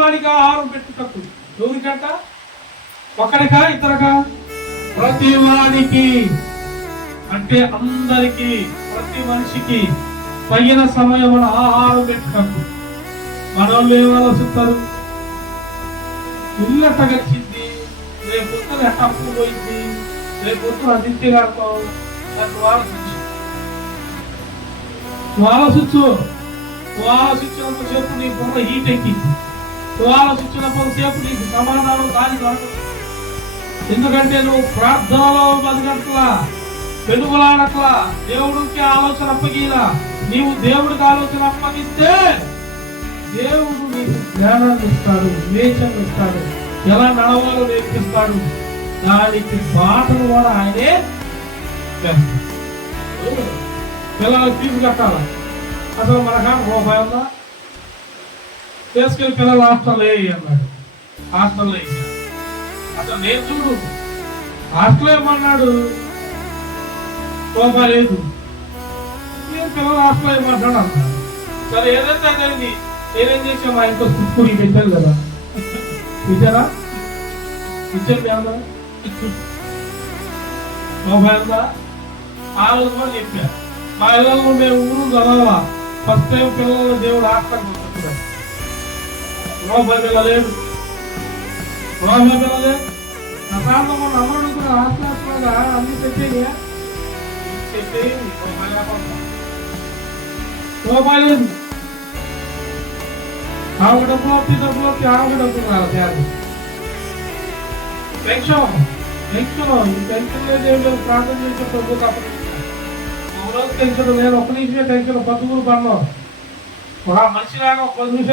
ప్రతివాడికి ఆహారం పెట్టుటకు. ఎవరికంట? ఒక్కడికా ఇతరకా? ప్రతివాడికి అంటే అందరికి, ప్రతి మనిషికి తగిన సమయమున ఆహారం పెట్టుటకు. మనోళ్ళు ఏం ఆలోచిస్తారు? ఇల్లు ఎట్ట గడిచింది, రేపు పొద్దున ఎట్ట అప్పు పోయింది, రేపు పొద్దున అదిత్య గారితో నన్ను ఆలోచించినంత సేపు నీ బుర్ర హీట్ ఎక్కింది. ఆలోచించినంత సేపు నీకు సమాధానం దాని దొరకదు. ఎందుకంటే నువ్వు ప్రార్థనలో బతకట్లా, పెనుగులాడట్లా, దేవుడికి ఆలోచన అప్పగీలా. నీవు దేవుడికి ఆలోచన అప్పగిస్తే దేవుడు నీకు జ్ఞానాన్ని ఇస్తాడు, వివేచన ఇస్తాడు, ఎలా నడవాలో నేర్పిస్తాడు. దానికి బాటలు కూడా ఆయనే పిల్లలకు ఫీజు కట్టాలి. అసలు మనకా రూపాయి ఉందా? తీసుకెళ్ళి పిల్లలు హాస్టల్లో వేయి అన్నాడు. హాస్టల్లో వేసాడు. అసలు నేను చూడు హాస్టల్ ఏమన్నాడు, రూపాయి లేదు, నేను పిల్లలు హాస్టల్ ఏమంటాడు అన్నాడు. సరే ఏదైతే అదేంది, నేనేం చేసా, మా ఇంట్లో స్కూల్కి పెట్టాను కదా, ఇచ్చారా? ఇచ్చారు ఏమన్నా రూపాయి ఉందా? ఆ రోజు కూడా చెప్పా, మా ఇళ్ళలో మేము ఊరు చదవాలా, ఫస్ట్ టైం పిల్లలు దేవుడు హాస్టల్ వస్తున్నాడు. రూపాయి పిల్లలేదు, రూపాయి పిల్లలేదు. నా సార్లు మన అమ్మడు హాస్టల్ అన్ని చెప్పేయా, చెప్పేయండి. రూపాయి లేదు. ఆవిడ డబ్బులు వస్తే ఆవిడ డబ్బులు రాదు. టెన్షన్ లేదు, ప్రార్థన చేసే ప్రభు తప్ప ఒక రోజు టెన్షన్ లేదు, ఒక్క నిమిషమే టెన్షన్, 10 పనులు మనిషి లాగా 10 నిమిషాలు